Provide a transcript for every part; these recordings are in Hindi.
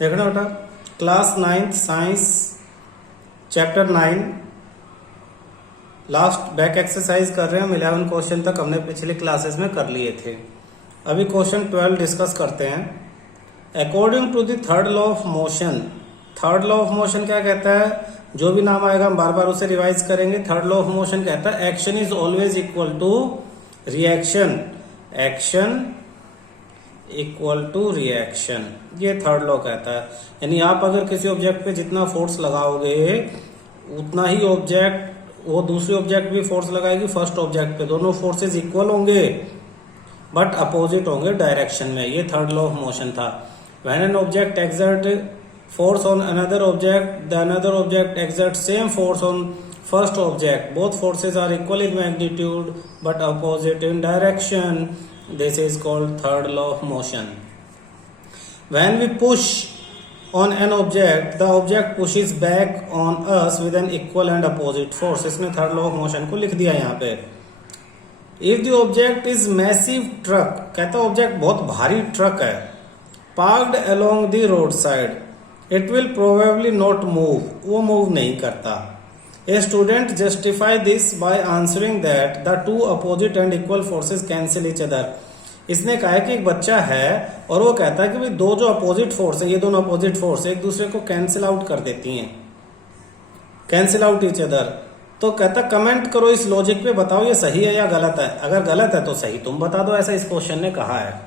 देखना बेटा, class 9th science chapter 9 last back exercise कर रहे हैं हम। 11 क्वेश्चन तक हमने पिछले क्लासेस में कर लिए थे। अभी क्वेश्चन 12 डिस्कस करते हैं। According to the third law of motion, third law of motion क्या कहता है? जो भी नाम आएगा हम बार बार उसे रिवाइज करेंगे। थर्ड लॉ ऑफ मोशन कहता है action is always equal to reaction, action equal to reaction, ये थर्ड लॉ कहता है। यानी आप अगर किसी ऑब्जेक्ट पे जितना फोर्स लगाओगे उतना ही ऑब्जेक्ट, वो दूसरी ऑब्जेक्ट भी फोर्स लगाएगी फर्स्ट ऑब्जेक्ट पे, दोनों फोर्सेस इक्वल होंगे बट अपोजिट होंगे डायरेक्शन में। ये थर्ड लॉ ऑफ मोशन था। When an object exert force on another object, the another object exerts same force on first object. Both forces are equal in magnitude but opposite in direction. This is called third law of motion. When we push on an object, the object pushes back on us with an equal and opposite force. इसमें third law of motion को लिख दिया यहाँ पे। If the object is massive truck, कहता ऑब्जेक्ट बहुत भारी ट्रक है, parked along the roadside, it will probably not move, वो मूव नहीं करता। A student justify this by answering that the two opposite and equal forces cancel each other. इसने कहा है कि एक बच्चा है और वो कहता है कि भाई दो जो अपोजिट फोर्स है, ये दोनों अपोजिट फोर्स एक दूसरे को कैंसिल आउट कर देती हैं, कैंसिल आउट ईच अदर। तो कहता कमेंट करो इस लॉजिक पे, बताओ ये सही है या गलत है। अगर गलत है तो सही तुम बता दो, ऐसा इस क्वेश्चन ने कहा है।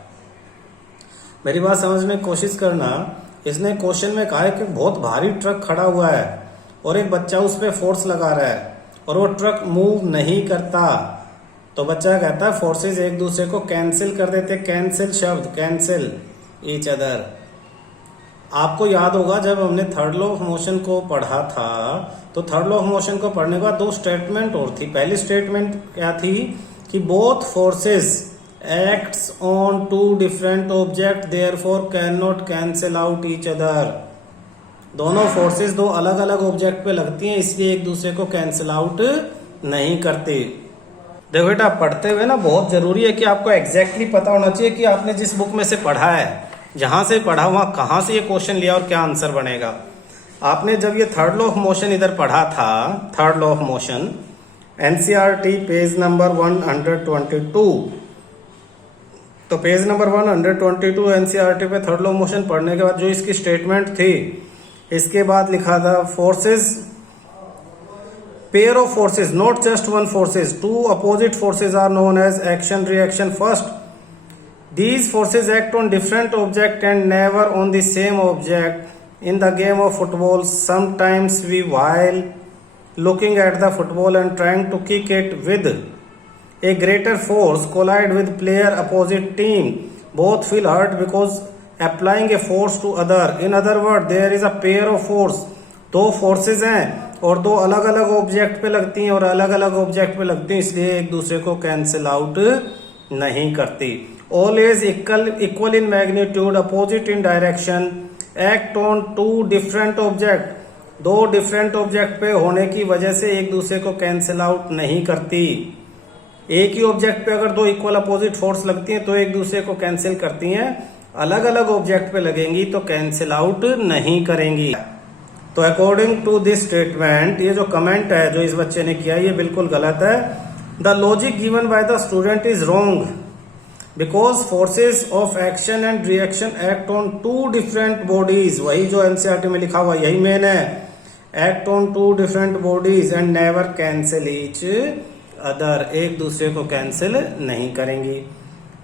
मेरी बात समझने की कोशिश करना। इसने क्वेश्चन में कहा है कि बहुत भारी ट्रक खड़ा हुआ है और एक बच्चा उस पर फोर्स लगा रहा है और वो ट्रक मूव नहीं करता। तो बच्चा कहता है फोर्सेस एक दूसरे को कैंसिल कर देते। कैंसिल शब्द, कैंसिल ईच अदर। आपको याद होगा जब हमने थर्ड लॉ ऑफ मोशन को पढ़ा था तो थर्ड लॉ ऑफ मोशन को पढ़ने के बाद दो स्टेटमेंट और थी। पहली स्टेटमेंट क्या थी कि both forces acts on two different objects therefore cannot cancel out each other। दोनों फोर्सेस दो अलग अलग ऑब्जेक्ट पे लगती हैं इसलिए एक दूसरे को कैंसिल आउट नहीं करते। देखो बेटा, पढ़ते हुए ना बहुत जरूरी है कि आपको एग्जैक्टली पता होना चाहिए कि आपने जिस बुक में से पढ़ा है, जहां से पढ़ा वहां कहां से ये क्वेश्चन लिया और क्या आंसर बनेगा। आपने जब ये थर्ड लॉ ऑफ मोशन इधर पढ़ा था, third law of motion NCERT page number 122, तो पेज नंबर 122 एनसीईआरटी पे थर्ड लॉ ऑफ मोशन पढ़ने के बाद जो इसकी स्टेटमेंट थी, इसके बाद लिखा था forces, pair of forces not just one forces, two opposite forces are known as action reaction. First, these forces act on different object and never on the same object. In the game of football sometimes we while looking at the football and trying to kick it with a greater force collide with player opposite team, both feel hurt because applying a force to other। in other words there is a pair of force, दो फोर्सेस हैं और दो अलग अलग ऑब्जेक्ट पे लगती हैं और अलग अलग ऑब्जेक्ट पे लगती हैं इसलिए एक दूसरे को कैंसिल आउट नहीं करती। Always equal in magnitude, opposite in direction, act on two different object, दो डिफरेंट ऑब्जेक्ट पे होने की वजह से एक दूसरे को कैंसिल आउट नहीं करती। एक ही ऑब्जेक्ट पे अगर दो इक्वल अपोजिट फोर्स लगती हैं तो एक दूसरे को कैंसिल करती हैं, अलग अलग ऑब्जेक्ट पे लगेंगी तो कैंसिल आउट नहीं करेंगी। तो अकॉर्डिंग टू दिस स्टेटमेंट, ये जो कमेंट है जो इस बच्चे ने किया ये बिल्कुल गलत है। The logic given by the student is wrong because forces of action and reaction act on two different bodies. वही जो एनसीईआरटी में लिखा हुआ यही मेन है, act on two different bodies and never cancel each other, एक दूसरे को कैंसिल नहीं करेंगी।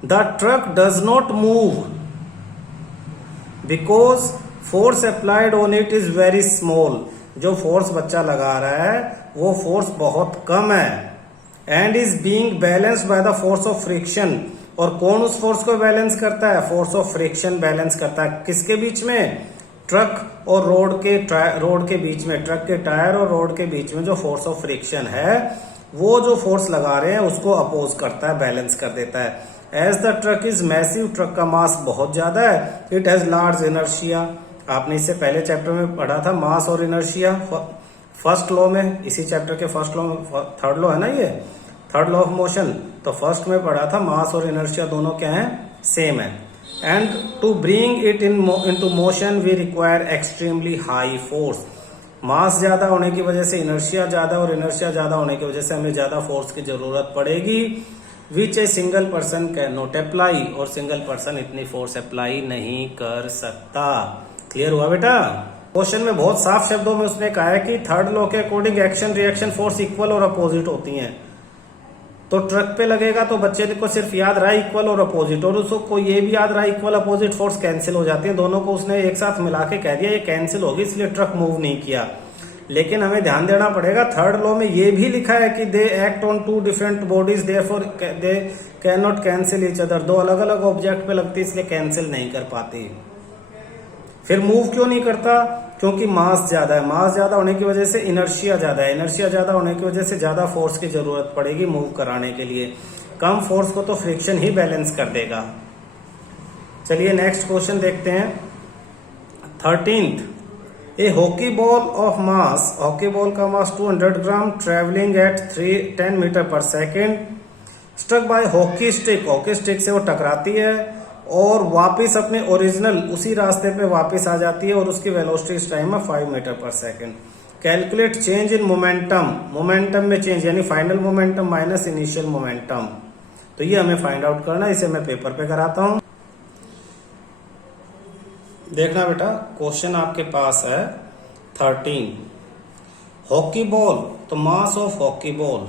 The truck does not move because force applied on it is very small. जो फोर्स बच्चा लगा रहा है वो फोर्स बहुत कम है। And is being balanced by the force of friction. और कौन उस फोर्स को बैलेंस करता है? फोर्स ऑफ फ्रिक्शन बैलेंस करता है। किसके बीच में? ट्रक और रोड के बीच में, ट्रक के टायर और रोड के बीच में जो फोर्स ऑफ फ्रिक्शन है वो जो फोर्स लगा रहे हैं उसको अपोज करता है, बैलेंस कर देता है। As the truck is massive, truck का मास बहुत ज्यादा है। इट हैज लार्ज इनर्शिया, आपने इससे पहले चैप्टर में पढ़ा था मास और इनर्शिया फर्स्ट लॉ में, इसी चैप्टर के फर्स्ट लॉ में, थर्ड लॉ है ना ये, थर्ड लॉ ऑफ मोशन। तो फर्स्ट में पढ़ा था मास और इनर्शिया दोनों क्या है? सेम है। and to bring it into motion we require extremely high force. मास ज्यादा होने की वजह से इनर्शिया ज्यादा, और इनर्शिया ज्यादा होने की वजह से हमें ज्यादा फोर्स की जरूरत पड़ेगी, which a single person can not apply, और सिंगल पर्सन इतनी फोर्स अप्लाई नहीं कर सकता। क्लियर हुआ बेटा? क्वेश्चन में बहुत साफ शब्दों में उसने कहा है कि थर्ड लॉ के according action reaction force equal और अपोजिट होती हैं। तो ट्रक पे लगेगा तो बच्चे को सिर्फ याद रहा इक्वल और अपोजिट, और उसको ये भी याद रहा इक्वल अपोजिट फोर्स कैंसिल हो जाती है। दोनों को उसने एक साथ मिला के कह दिया ये कैंसिल होगी, इसलिए ट्रक मूव नहीं किया। लेकिन हमें ध्यान देना पड़ेगा, थर्ड लॉ में ये भी लिखा है कि they act on two different bodies therefore they can not cancel each other. दो अलग अलग ऑब्जेक्ट पे लगती है इसलिए कैंसिल नहीं कर पाती। फिर मूव क्यों नहीं करता? क्योंकि मास ज्यादा है, मास ज्यादा होने की वजह से इनर्शिया ज्यादा है, इनर्शिया ज्यादा होने की वजह से ज्यादा फोर्स की जरूरत पड़ेगी मूव कराने के लिए। कम फोर्स को तो फ्रिक्शन ही बैलेंस कर देगा। चलिए नेक्स्ट क्वेश्चन देखते हैं। 13th, a hockey ball of mass, hockey ball का mass 200 gram travelling at 10 metre पर second struck by hockey stick, hockey stick से वो टकराती है और वापस अपने ओरिजिनल उसी रास्ते पे वापस आ जाती है, और उसकी वेलोसिटी इस टाइम है 5 मीटर पर second. Calculate change in momentum, momentum में चेंज यानी final momentum minus initial momentum. तो ये हमें फाइंड आउट करना है, इसे मैं पेपर पे कराता हूं। देखना बेटा, क्वेश्चन आपके पास है 13, हॉकी बॉल, तो मास ऑफ हॉकी बॉल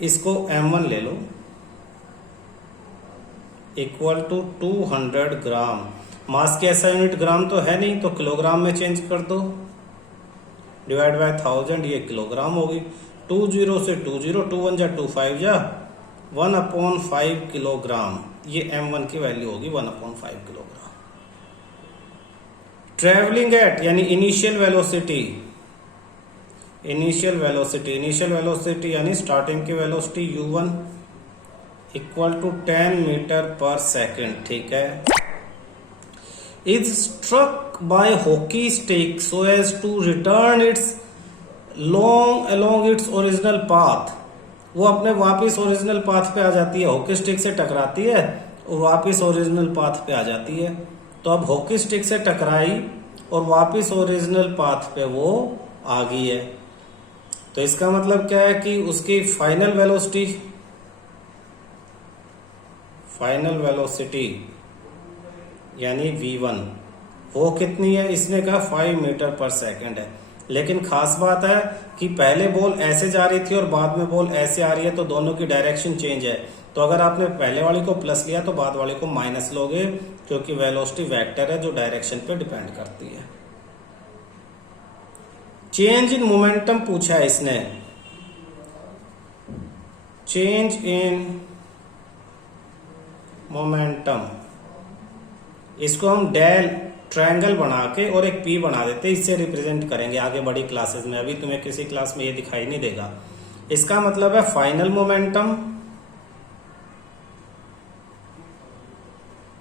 इसको m1 ले लो इक्वल टू 200 ग्राम। मास की ऐसा यूनिट ग्राम तो है नहीं, तो किलोग्राम में चेंज कर दो, डिवाइड बाय 1000, ये किलोग्राम होगी। 20 से 20, 2 1 जा 2 5 जा 1/5 किलोग्राम, ये m1 की वैल्यू होगी 1/5 किलोग्राम। ट्रेवलिंग एट यानी इनिशियल वेलोसिटी, इनिशियल वेलोसिटी यानी स्टार्टिंग की velocity u1 equal to 10 metre पर सेकेंड, ठीक है। Is struck by hockey stick so as to return its long along its original path, वो अपने वापिस ओरिजिनल पाथ पे आ जाती है, हॉकी स्टिक से टकराती है और वापिस ओरिजिनल पाथ पे आ जाती है। तो अब हॉकी स्टिक से टकराई और वापिस ओरिजिनल पाथ पे वो आ गई है, तो इसका मतलब क्या है कि उसकी फाइनल वेलोसिटी यानी v1 वो कितनी है? इसने कहा 5 मीटर पर सेकंड है। लेकिन खास बात है कि पहले बॉल ऐसे जा रही थी और बाद में बॉल ऐसे आ रही है, तो दोनों की डायरेक्शन चेंज है। तो अगर आपने पहले वाली को प्लस लिया तो बाद वाले को माइनस लोगे, क्योंकि वेलोसिटी वेक्टर है जो डायरेक्शन पे डिपेंड करती है। चेंज इन मोमेंटम पूछा है इसने, चेंज इन मोमेंटम, इसको हम डेल ट्रायंगल बना के और एक पी बना देते, इससे रिप्रेजेंट करेंगे आगे बड़ी क्लासेस में। अभी तुम्हें किसी क्लास में ये दिखाई नहीं देगा। इसका मतलब है final momentum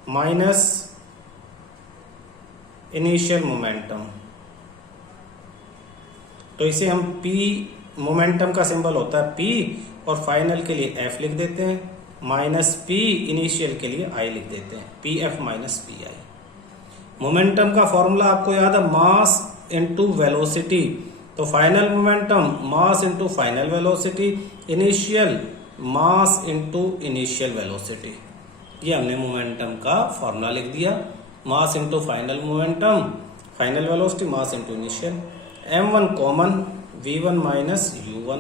minus initial momentum. तो इसे हम P, मोमेंटम का सिंबल होता है P, और फाइनल के लिए F लिख देते हैं, माइनस P इनिशियल के लिए I लिख देते हैं, PF माइनस PI। मोमेंटम का फॉर्मूला आपको याद है, मास इनटू वेलोसिटी। तो final momentum mass into final velocity, initial mass into initial velocity. ये हमने मोमेंटम का फॉर्मूला लिख दिया, mass into final momentum, final velocity, mass into initial. m1 common, v1 minus u1,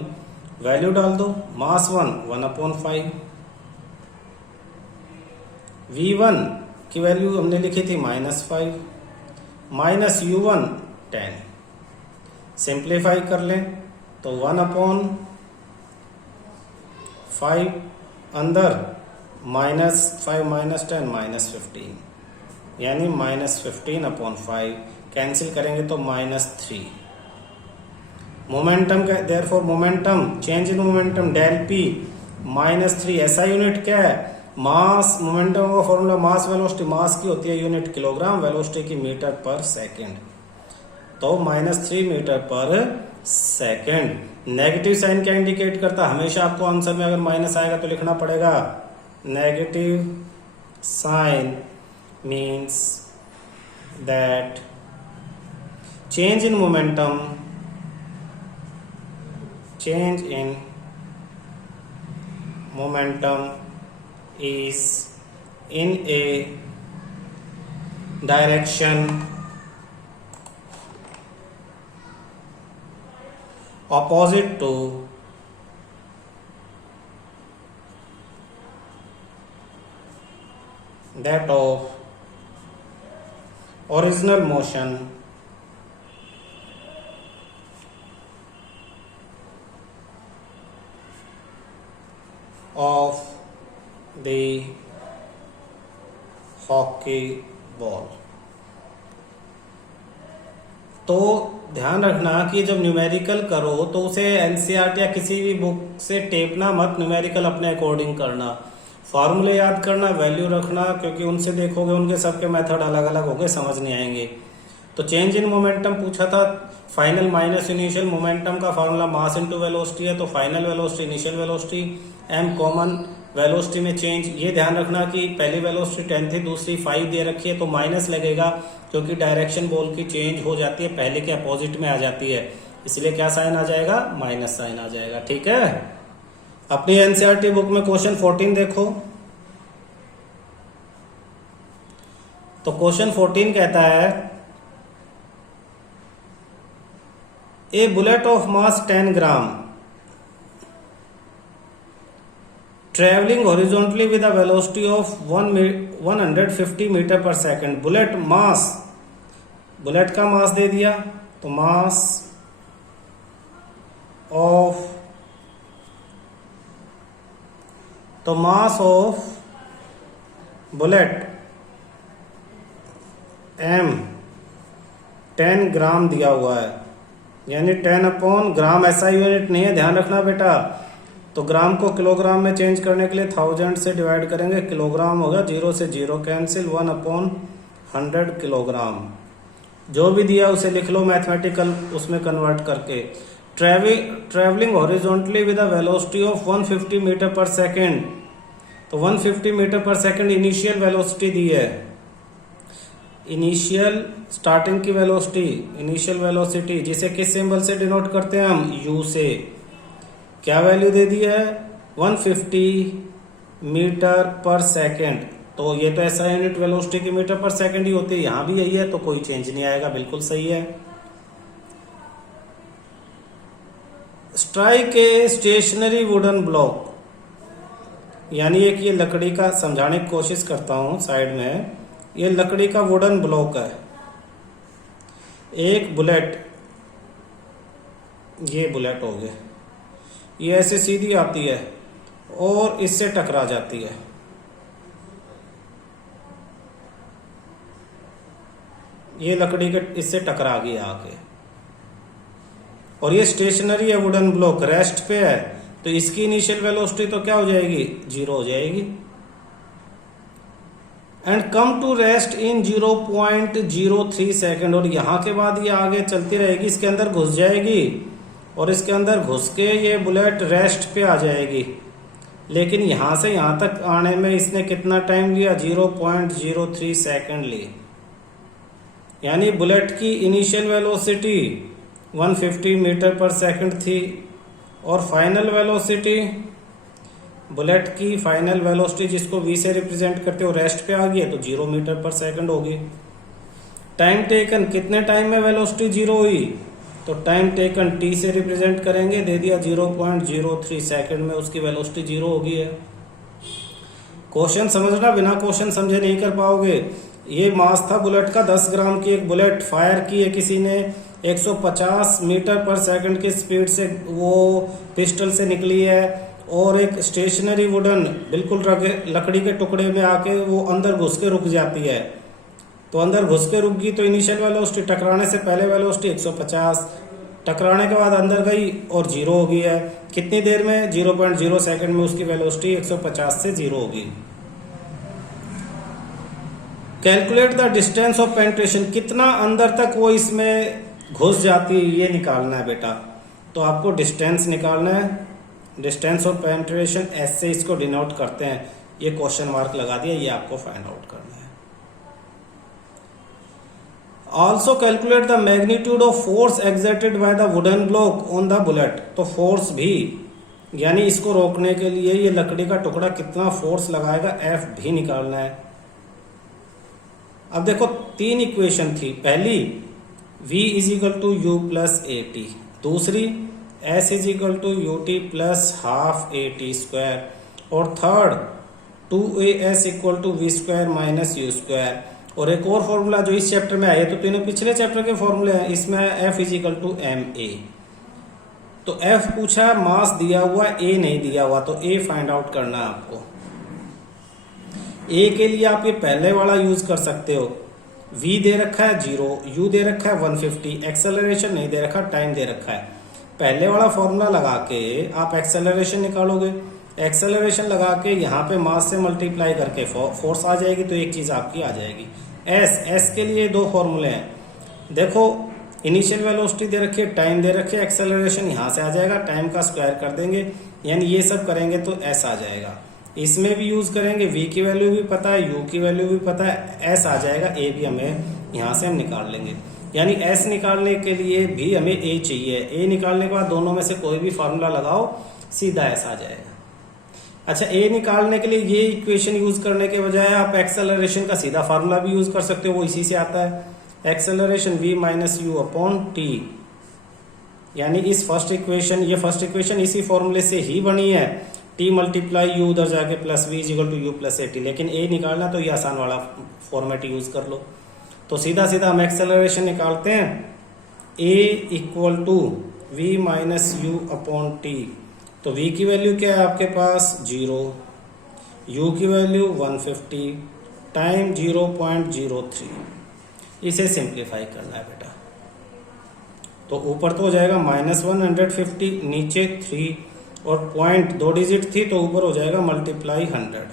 value डाल दो। मास 1/5, v1 की वैल्यू हमने लिखी थी -5, माइनस u1 10। सिंप्लीफाई कर लें तो 1/5 अंदर -5 - 10 -15, यानी -15/5। कैंसिल करेंगे तो -3। मोमेंटम का therefore momentum change in momentum del P -3। ऐसा यूनिट क्या है? मास, मोमेंटम का फॉर्मूला मास वेलोसिटी, मास की होती है यूनिट किलोग्राम, वेलोसिटी की मीटर पर सेकंड। तो -3 मीटर पर सेकेंड। नेगेटिव साइन क्या इंडिकेट करता है? हमेशा आपको आंसर में अगर माइनस आएगा तो लिखना पड़ेगा negative sign means that change in momentum is in a direction opposite to that of original motion of the hockey ball. तो ध्यान रखना कि जब न्यूमेरिकल करो तो उसे एनसीईआरटी या किसी भी बुक से टेपना मत, न्यूमेरिकल अपने अकॉर्डिंग करना, फॉर्मूले याद करना, वैल्यू रखना, क्योंकि उनसे देखोगे उनके सबके मेथड अलग अलग होंगे, समझ नहीं आएंगे। तो चेंज इन मोमेंटम पूछा था, फाइनल माइनस इनिशियल मोमेंटम का फॉर्मूला मास इनटू वेलोसिटी है, तो final velocity initial velocity m common velocity में चेंज। ये ध्यान रखना कि पहली वेलोसिटी 10 थी, दूसरी 5 दे रखी है, तो माइनस लगेगा क्योंकि डायरेक्शन बॉल की चेंज हो जाती है, पहले के अपोजिट में आ जाती है, इसलिए क्या साइन आ जाएगा? माइनस साइन आ जाएगा। ठीक है, अपनी एनसीईआरटी बुक में क्वेश्चन 14 देखो। तो क्वेश्चन 14 कहता है a bullet of mass 10 gram travelling horizontally with a velocity of 150 metre पर सेकेंड। बुलेट मास, बुलेट का मास दे दिया, तो mass of bullet m 10 gram दिया हुआ है, यानी 10 अपॉन ग्राम ऐसा यूनिट नहीं है, ध्यान रखना बेटा। तो ग्राम को किलोग्राम में चेंज करने के लिए 1000 से डिवाइड करेंगे, किलोग्राम होगा, 0 से 0 कैंसिल, 1 अपॉन 100 किलोग्राम। जो भी दिया उसे लिख लो मैथमेटिकल उसमें कन्वर्ट करके। Travelling horizontally with a velocity of 150 metre पर सेकेंड, तो 150 मीटर पर सेकेंड इनिशियल वेलोसिटी दी है, इनिशियल स्टार्टिंग की वेलोसिटी, इनिशियल वेलोसिटी जिसे किस सिंबल से डिनोट करते हैं हम? यू से। क्या वैल्यू दे दी है? 150 मीटर पर सेकेंड, तो ये तो ऐसा यूनिट वेलोसिटी की मीटर पर सेकेंड ही होती है, यहां भी यही है, तो कोई चेंज नहीं आएगा, बिल्कुल सही है। Strike a stationary wooden block, यानी एक ये लकड़ी का, समझाने की कोशिश करता हूं साइड में, ये लकड़ी का वुडन ब्लॉक है, एक बुलेट, ये बुलेट हो गए, ये ऐसे सीधी आती है और इससे टकरा जाती है, ये लकड़ी के इससे टकरा गई आके, और ये स्टेशनरी है वुडन ब्लॉक, रेस्ट पे है, तो इसकी इनिशियल वेलोसिटी तो क्या हो जाएगी? 0 हो जाएगी। And come to rest in 0.03 second, और यहां के बाद ये आगे चलती रहेगी, इसके अंदर घुस जाएगी, और इसके अंदर घुस के ये बुलेट रेस्ट पे आ जाएगी। लेकिन यहां से यहां तक आने में इसने कितना टाइम लिया? 0.03 सेकेंड ली, यानी बुलेट की इनिशियल वेलोसिटी 150 मीटर पर सेकेंड थी, और फाइनल वेलोसिटी, बुलेट की फाइनल वेलोसिटी जिसको v से रिप्रेजेंट करते हो, रेस्ट पे आ गई है, तो 0 मीटर पर सेकंड होगी। टाइम टेकन, कितने टाइम में वेलोसिटी 0 हुई? तो टाइम टेकन t से रिप्रेजेंट करेंगे, दे दिया 0.03 सेकंड में उसकी वेलोसिटी 0 होगी है। क्वेश्चन समझना, बिना क्वेश्चन समझे नहीं कर पाओगे। ये मास था बुलेट का 10 ग्राम की, एक बुलेट फायर की है किसी ने, 150 मीटर पर सेकंड की स्पीड से वो पिस्टल से निकली है, और एक स्टेशनरी वुडन बिल्कुल लकड़ी के टुकड़े में आके वो अंदर घुस के रुक जाती है। तो अंदर घुस के रुक गई तो इनिशियल वेलोसिटी, टकराने से पहले वेलोसिटी 150, टकराने के बाद अंदर गई और 0 हो गई है। कितनी देर में? 0.0 सेकंड में उसकी वेलोसिटी 150 से 0 होगी। Calculate the distance of penetration, कितना अंदर तक वो इसमें घुस जाती है, ये निकालना है बेटा। तो आपको डिस्टेंस निकालना है, डिस्टेंस और पेनिट्रेशन एस से इसको डिनोट करते हैं। ये क्वेश्चन मार्क लगा दिया, ये आपको फाइंड आउट करना है। Also calculate the magnitude of force exerted by the wooden block on the bullet. तो फोर्स भी, यानी इसको रोकने के लिए ये लकड़ी का टुकड़ा कितना फोर्स लगाएगा, एफ भी निकालना है। अब देखो 3 इक्वेशन थी, पहली v is equal to you plus A T, दूसरी s is equal to U T plus half A T square, और third 2as equal to we square minus you square. और एक और फॉर्मूला जो इस चैप्टर में आया, तो तीनों पिछले चैप्टर के फॉर्मूले हैं, इसमें f is equal to m a. तो f पूछा है, मास दिया हुआ, a नहीं दिया हुआ, तो a फाइंड आउट करना है आपको। a के लिए आप ये पहले वाला यूज कर सकते हो, v दे रखा है 0, u दे रखा है 150, एक्सेलरेशन नहीं दे रखा, टाइम दे रखा है। पहले वाला फॉर्मूला लगा के आप एक्सेलरेशन निकालोगे, एक्सेलरेशन लगा के यहाँ पे मास से मल्टीप्लाई करके फोर्स आ जाएगी, तो एक चीज आपकी आ जाएगी। s के लिए 2 फॉर्मूले हैं, देखो इनिशियल वेलोसिटी दे रखी है, टाइम दे रखी है, एक्सेलरेशन यहाँ से आ जाएगा, टाइम का स्क्वायर कर देंगे, यानी ये सब करेंगे तो s आ जाएगा। इसमें भी यूज करेंगे, v की वैल्यू भी पता है, u की वैल्यू भी पता है, s आ जाएगा, a भी हमें यहाँ से हम निकाल लेंगे। यानी s निकालने के लिए भी हमें a चाहिए, a निकालने के बाद दोनों में से कोई भी फार्मूला लगाओ, सीधा s आ जाएगा। अच्छा, a निकालने के लिए ये इक्वेशन यूज करने के बजाय आप एक्सेलरेशन का सीधा फार्मूला भी यूज कर सकते हो, वो इसी से आता है, acceleration v minus u upon T. यानी इस फर्स्ट इक्वेशन, ये फर्स्ट इक्वेशन इसी फॉर्मूले से ही बनी है, t मल्टीप्लाई यू उधर जाके plus v equal to you plus A t. लेकिन a निकालना तो ये आसान वाला फॉर्मेट यूज कर लो। तो सीधा सीधा हम एक्सेलरेशन निकालते हैं, a equal to v minus u upon t. तो v की वैल्यू क्या है आपके पास 0, u की वैल्यू 150, टाइम 0.03। इसे सिंप्लीफाई करना है बेटा। तो ऊपर तो हो जाएगा -150, नीचे 3 और पॉइंट 2 डिजिट थी, तो ऊपर हो जाएगा मल्टीप्लाई 100।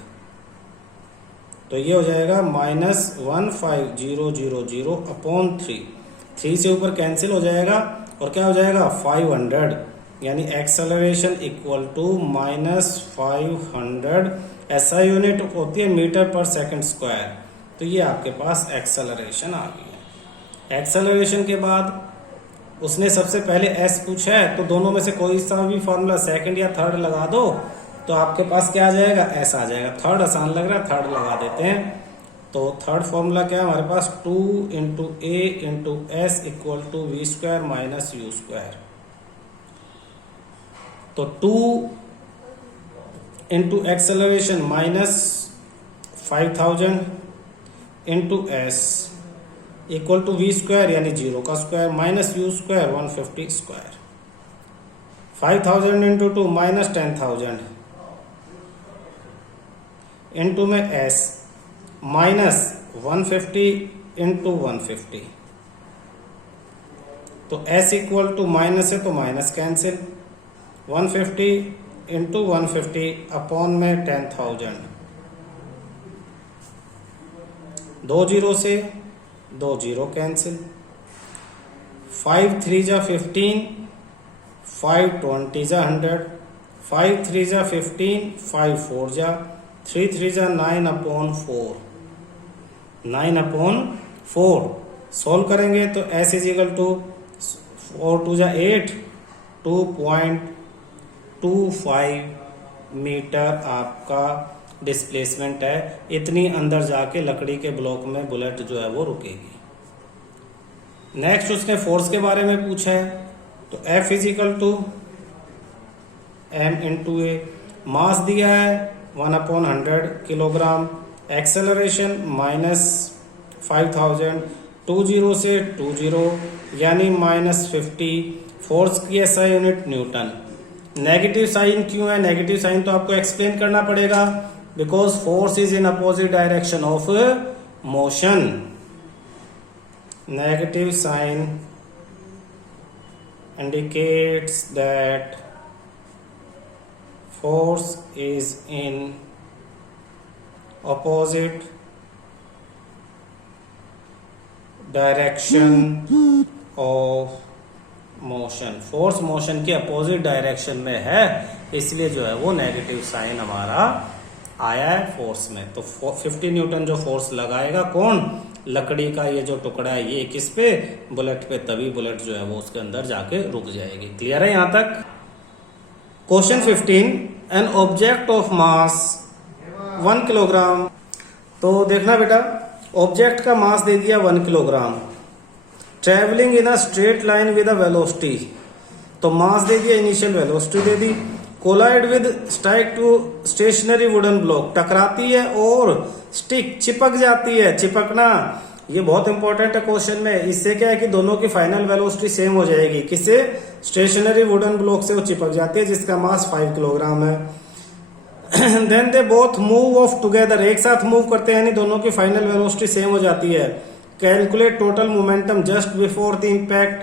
तो ये हो जाएगा -15000 अपॉन 3 से ऊपर कैंसिल हो जाएगा, और क्या हो जाएगा 500, यानी एक्सेलरेशन इक्वल टू -500। ऐसा यूनिट होती है मीटर पर सेकंड स्क्वायर। तो ये आपके पास एक्सेलरेशन आ गई है। एक्सेलरेशन के बाद उसने सबसे पहले s पूछा है, तो दोनों में से कोई सा भी फॉर्मूला सेकंड या थर्ड लगा दो, तो आपके पास क्या आ जाएगा, s आ जाएगा। थर्ड आसान लग रहा है, थर्ड लगा देते हैं। तो थर्ड फॉर्मूला क्या है हमारे पास, 2 × a × s equal to we square minus you square. तो 2 × acceleration -5000 × s equal to we square, यानी 0 का square, minus you square 150 square. 5000 × 2 -10,000 into में s माइनस 150 × 150। तो s इक्वल टू माइनस है तो माइनस कैंसिल, 150 × 150 अपॉन में 10,000। 2 0 से 2 0 कैंसिल, 5 3 जा 15, 5 20 जा 100, 5 3 जा 15, 5 4 जा 3 3 जा 9 अपॉन 4, 9 अपॉन 4। सोल्व करेंगे तो s इज इक्वल टू 4 2 जा 8, 2.25 मीटर आपका डिस्प्लेसमेंट है। इतनी अंदर जाके लकड़ी के ब्लॉक में बुलेट जो है वो रुकेगी। नेक्स्ट उसने फोर्स के बारे में पूछा है, तो F is equal to m × a। Mass दिया है 1/100 किलोग्राम, एक्सेलरेशन -5000, 2 0 से 2 0 यानी -50। फोर्स की ऐसा यूनिट न्यूटन। नेगेटिव साइन क्यों है, नेगेटिव साइन तो आपको एक्सप्लेन करना पड़ेगा, because force is in opposite direction of motion. Negative sign indicates that force is in opposite direction of motion, force motion के अपोजिट डायरेक्शन में है, इसलिए जो है वो नेगेटिव साइन हमारा आया है फोर्स में। तो 50 न्यूटन जो फोर्स लगाएगा कौन, लकड़ी का ये जो टुकड़ा है ये किस पे, बुलेट पे, तभी बुलेट जो है वो उसके अंदर जाके रुक जाएगी। क्लियर है यहां तक। Question 15, an object of mass 1 kilogram. तो देखना बेटा, ऑब्जेक्ट का मास दे दिया 1 kilogram, travelling in a straight line with a velocity, तो मास दे दिया, इनिशियल वेलोसिटी दे दी। Collide with strike to stationary wooden block, टकराती है और स्टिक चिपक जाती है। चिपकना ये बहुत इंपॉर्टेंट है क्वेश्चन में। इससे क्या है कि दोनों की फाइनल वेलोसिटी सेम हो जाएगी। किससे, स्टेशनरी वुडन ब्लॉक से वो चिपक जाती है जिसका मास 5 किलोग्राम है। Then they both move of together, एक साथ मूव करते हैं यानी दोनों की फाइनल वेलोसिटी सेम हो जाती है। Calculate total momentum just before the impact,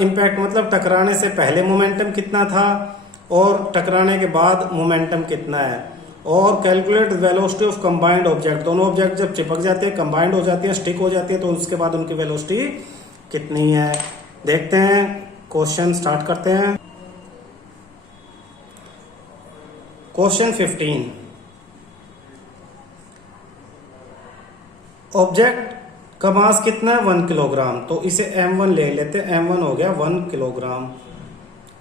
impact मतलब टकराने से पहले मोमेंटम कितना था और टकराने के बाद मोमेंटम कितना है। और calculate velocity of combined object, दोनों ऑब्जेक्ट जब चिपक जाते हैं, कंबाइंड हो जाती है, स्टिक हो जाती है, तो उसके बाद उनकी वेलोसिटी कितनी है। देखते हैं, क्वेश्चन स्टार्ट करते हैं। क्वेश्चन 15, ऑब्जेक्ट का मास कितना है 1 किलोग्राम, तो इसे m1 ले लेते हैं। m1 हो गया 1 kilogram.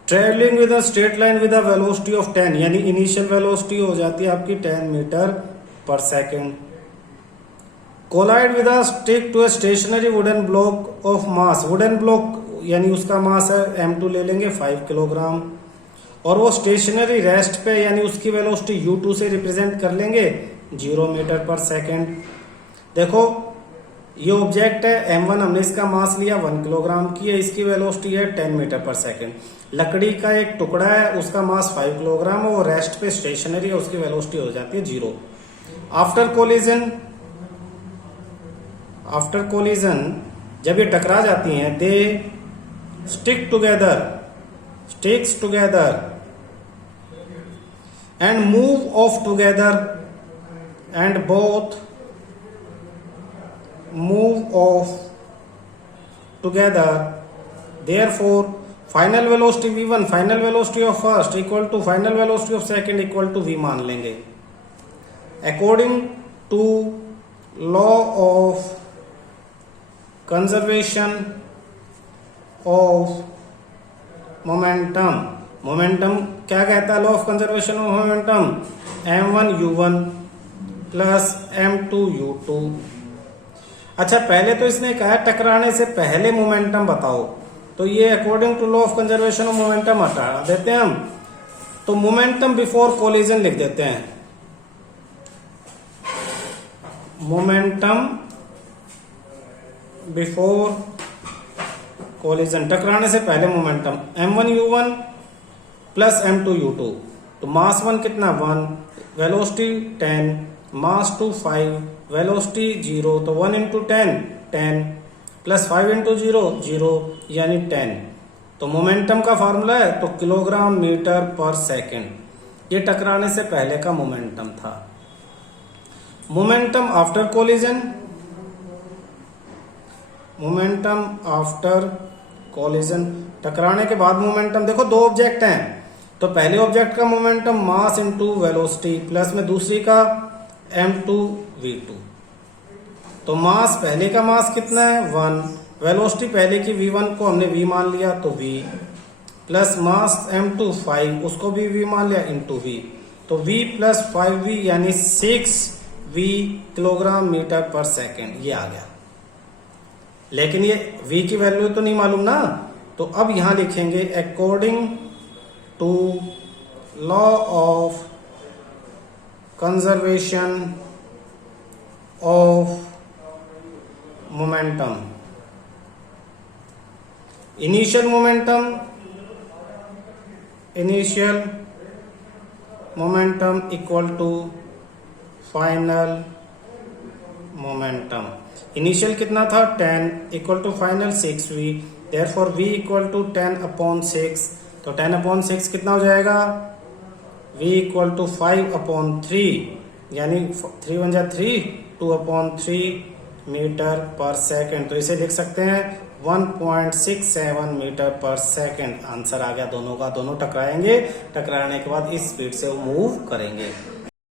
Travelling with a straight line with a velocity of 10, यानी इनिशियल वेलोसिटी हो जाती है आपकी 10 मीटर पर second. Collide with a stick to a stationary wooden block of mass, wooden block यानी उसका मास है m2 ले लेंगे 5 किलोग्राम, और वो स्टेशनरी रेस्ट पे यानी उसकी वेलोसिटी u2 से रिप्रेजेंट कर लेंगे 0 मीटर पर सेकेंड। देखो ये ऑब्जेक्ट है m1, हमने इसका मास लिया 1 किलोग्राम की है, इसकी वेलोसिटी है 10 मीटर पर सेकेंड। लकड़ी का एक टुकड़ा है, उसका मास 5 किलोग्राम है, वो रेस्ट पे स्टेशनरी है, उसकी वेलोसिटी हो जाती है 0। आफ्टर कोलिजन जब ये टकरा जाती हैं, they sticks together and move of together and both move off together, therefore final velocity v1, final velocity of first equal to final velocity of second equal to v मान लेंगे। according to law of conservation of momentum, momentum क्या कहता है, law of conservation of momentum, m1 u1 plus m2 u2। अच्छा, पहले तो इसने कहा टकराने से पहले मोमेंटम बताओ, तो ये according to law of conservation of momentum हटा देते हैं हम, तो मोमेंटम बिफोर कोलिजन लिख देते हैं। मोमेंटम बिफोर कोलिजन, टकराने से पहले momentum m1 u1 plus m2 u2। तो मास 1 कितना 1, वेलोसिटी 10, मास 2 5, वेलोसिटी 0, तो 1 इंटू 10 10 प्लस 5 इंटू 0 0 यानी 10। तो मोमेंटम का फॉर्मूला है तो किलोग्राम मीटर पर सेकेंड। ये टकराने से पहले का मोमेंटम था। Momentum after collision, momentum after collision, टकराने के बाद मोमेंटम। देखो दो ऑब्जेक्ट हैं, तो पहले ऑब्जेक्ट का momentum mass into velocity plus में दूसरी का m2 v2। तो मास, पहले का मास कितना है 1, वेलोसिटी पहले की v1 को हमने v मान लिया तो v, प्लस मास m2 5, उसको भी v मान लिया इंटू v, तो v प्लस 5v यानी 6v किलोग्राम मीटर पर सेकेंड, ये आ गया। लेकिन ये v की वैल्यू तो नहीं मालूम ना, तो अब यहां लिखेंगे according to law of conservation of momentum, initial momentum equal to final momentum। Initial कितना था 10 equal to final 6v, therefore v equal to 10/6, तो 10/6 कितना हो जाएगा, v इक्वल टू 5/3 यानी 3 1 जा 3, 2/3 मीटर पर सेकेंड। तो इसे लिख सकते हैं 1.67 मीटर पर सेकंड आंसर आ गया दोनों का। दोनों टकराएंगे, टकराने के बाद इस स्पीड से वो मूव करेंगे।